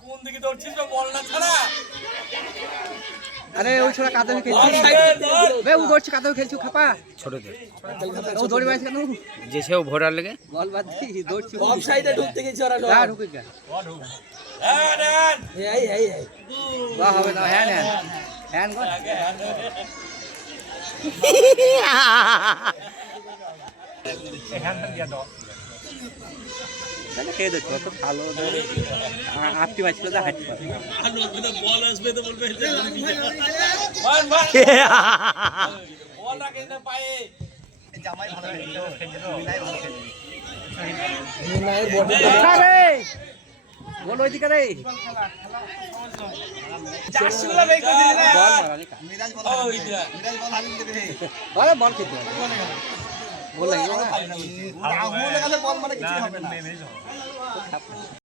কোন দিকে দৌড়ছিস বল না ছাড়া। আরে ওই ছোড়া কাদা খেলছি বে ও দৌড়ছে কাদা খেলছি খাপা ছোটদের ও দৌড়ে মারছে কেন যে সেও ভোটার লেগে বল বাদ দি দৌড়ছি অফসাইডে ঢুকতে গেছে ওরা হ্যাঁ ঢুকে গেল হ্যাঁ নেন এই বাহ হবে না হ্যাঁ হ্যাঁ হ্যাঁ গো তাহলে খেয়ে দিচ্ছ তো ভালো আপনি মারছিল তো হাঁটতে পারে বল আসবে তো বলবে মান মান বল রাখে না পায়ে জামাই ভালো খেলছিল মিলাই ভালো খেলছিল মিনায়ের বডি আরে বল ওইদিকে রে চারশোলা বেই করে দিলে বল মারানি কা মিরাজ বল হারিয়ে দেবে আরে বল খেতে বল লাগে রাহুল গেলে বল মানে কিছু হবে না